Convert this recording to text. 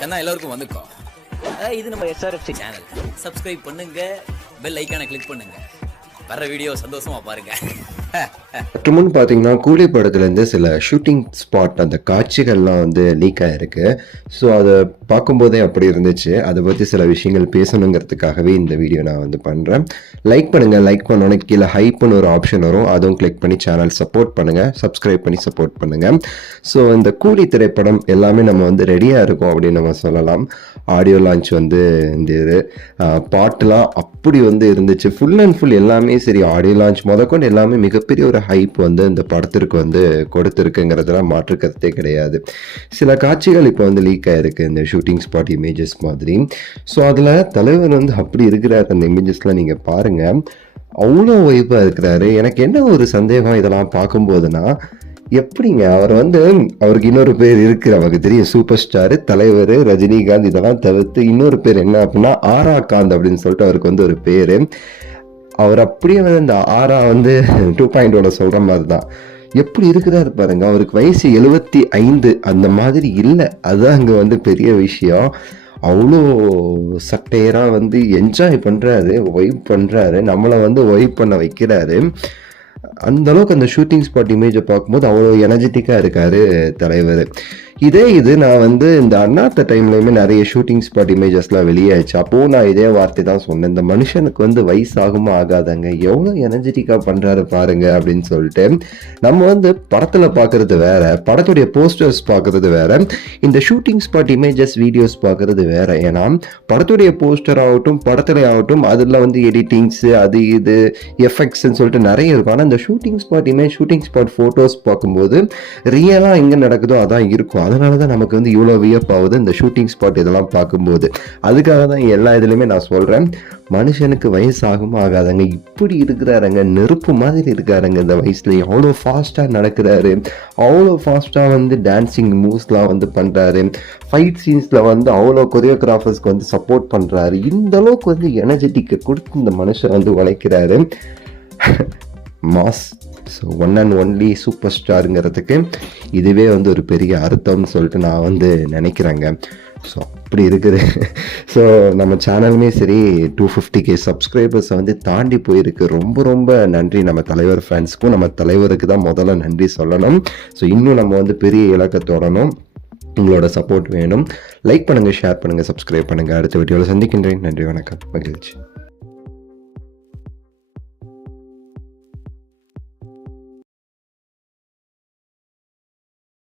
கண்ணா எல்லாருக்கும் வந்துக்கோ. இது நம்ம SRFC சேனல். சப்ஸ்கிரைப் பண்ணுங்க, பெல் ஐக்கானை கிளிக் பண்ணுங்க. வர்ற வீடியோ சந்தோஷமா பாருங்க. சற்று முன் பார்த்தீங்கன்னா கூலி படத்துலேருந்து சில ஷூட்டிங் ஸ்பாட் அந்த காட்சிகள்லாம் வந்து லீக் ஆகிருக்கு. ஸோ அதை பார்க்கும்போதே அப்படி இருந்துச்சு. அதை பற்றி சில விஷயங்கள் பேசணுங்கிறதுக்காகவே இந்த வீடியோ நான் வந்து பண்ணுறேன். லைக் பண்ணுங்கள். லைக் பண்ணோன்னே கீழே ஹைப்னு ஒரு ஆப்ஷன் வரும், அதுவும் கிளிக் பண்ணி சேனல் சப்போர்ட் பண்ணுங்கள், சப்ஸ்கிரைப் பண்ணி சப்போர்ட் பண்ணுங்கள். ஸோ இந்த கூலி திரைப்படம் எல்லாமே நம்ம வந்து ரெடியாக இருக்கும் அப்படின்னு நம்ம சொல்லலாம். ஆடியோ லான்ச் வந்து இந்த இது பாட்டுலாம் அப்படி வந்து இருந்துச்சு. ஃபுல் அண்ட் ஃபுல் எல்லாமே சரி, ஆடியோ லான்ச் முதற்கொண்டு எல்லாமே மிகப்பெரிய ஒரு ஹைப் வந்து இந்த படத்திற்கு வந்து கொடுத்துருக்குங்கிறதுலாம் மாற்று கருத்தே கிடையாது. சில காட்சிகள் இப்போ வந்து லீக் ஆகிருக்கு, இந்த ஷூட்டிங் ஸ்பாட் இமேஜஸ் மாதிரி. ஸோ அதில் தலைவர் வந்து அப்படி இருக்கிறார். அந்த இமேஜஸ்லாம் நீங்கள் பாருங்கள், அவ்வளோ வைப்பாக இருக்கிறாரு. எனக்கு என்ன ஒரு சந்தேகம் இதெல்லாம் பார்க்கும்போதுன்னா, எப்படிங்க அவர் வந்து அவருக்கு இன்னொரு பேர் இருக்குது, நமக்கு தெரியும், சூப்பர் ஸ்டாரு தலைவர் ரஜினிகாந்த். இதெல்லாம் தவிர்த்து இன்னொரு பேர் என்ன அப்படின்னா ஆராகாந்த் அப்படின்னு சொல்லிட்டு அவருக்கு வந்து ஒரு பேர். அவர் அப்படியே வந்து இந்த ஆரா வந்து 2.0 சொல்கிற மாதிரி தான் எப்படி இருக்கிறாரு பாருங்க. அவருக்கு வயசு 75 அந்த மாதிரி இல்லை. அதுதான் அங்கே வந்து பெரிய விஷயம். அவ்வளோ சட்டையராக வந்து என்ஜாய் பண்ணுறாரு, ஒய்ப் பண்ணுறாரு, நம்மளை வந்து ஒய்ப் பண்ண வைக்கிறாரு. அந்த அளவுக்கு அந்த ஷூட்டிங் ஸ்பாட் இமேஜை பார்க்கும்போது அவ்வளோ எனர்ஜெட்டிக்காக இருக்கார் தலைவர். இது நான் வந்து இந்த அண்ணாத்த டைம்லையுமே நிறைய ஷூட்டிங் ஸ்பாட் இமேஜஸ்லாம் வெளியாச்சு. அப்போது நான் இதே வார்த்தை தான் சொன்னேன், இந்த மனுஷனுக்கு வந்து வயசாகுமா ஆகாதாங்க, எவ்வளோ எனர்ஜெட்டிக்காக பண்ணுறாரு பாருங்க அப்படின்னு சொல்லிட்டு. நம்ம வந்து படத்தில் பார்க்குறது வேற, படத்துடைய போஸ்டர்ஸ் பார்க்குறது வேற, இந்த ஷூட்டிங் ஸ்பாட் இமேஜஸ் வீடியோஸ் பார்க்குறது வேற. ஏன்னா படத்துடைய போஸ்டர் ஆகட்டும், படத்துல ஆகட்டும், அதில் வந்து எடிட்டிங்ஸு அது இது எஃபெக்ட்ஸ்ன்னு சொல்லிட்டு நிறைய இருக்கும். ஆனால் இந்த shooting spot image, shooting spot photos பார்க்கும்போது ரியலாக எங்கே நடக்குதோ அதான் இருக்கும். அதனால தான் நமக்கு வந்து இவ்வளோ வியப்பாகுது இந்த ஷூட்டிங் ஸ்பாட் இதெல்லாம் பார்க்கும்போது. அதுக்காக தான் எல்லா இதுலையுமே நான் சொல்கிறேன், மனுஷனுக்கு வயசாகுமா ஆகாதாங்க, இப்படி இருக்கிறாருங்க, நெருப்பு மாதிரி இருக்காருங்க. இந்த வயசுல அவ்வளோ ஃபாஸ்ட்டாக நடக்கிறாரு, அவ்வளோ ஃபாஸ்ட்டாக வந்து டான்ஸிங் மூவ்ஸ்லாம் வந்து பண்ணுறாரு, ஃபைட் சீன்ஸில் வந்து அவ்வளோ கொரியோகிராஃபர்ஸ்க்கு வந்து சப்போர்ட் பண்ணுறாரு. இந்த அளவுக்கு வந்து எனர்ஜெட்டிக்கை கொடுத்து இந்த மனுஷன் வந்து உழைக்கிறாரு. Mass. So one and only super ஸ்டாருங்கிறதுக்கு இதுவே வந்து ஒரு பெரிய அர்த்தம்னு சொல்லிட்டு நான் வந்து நினைக்கிறேங்க. ஸோ அப்படி இருக்குது. ஸோ நம்ம சேனலுமே சரி 250K சப்ஸ்கிரைபர்ஸை வந்து தாண்டி போயிருக்கு. ரொம்ப ரொம்ப நன்றி நம்ம தலைவர் ஃபேன்ஸுக்கும். நம்ம தலைவருக்கு தான் முதல்ல நன்றி சொல்லணும். ஸோ இன்னும் நம்ம வந்து பெரிய இலக்கை தொடரணும். உங்களோட சப்போர்ட் வேணும். லைக் பண்ணுங்கள், ஷேர் பண்ணுங்கள், சப்ஸ்கிரைப் பண்ணுங்கள். அடுத்த வீடியோவில் சந்திக்கின்றேன். நன்றி, வணக்கம், மகிழ்ச்சி.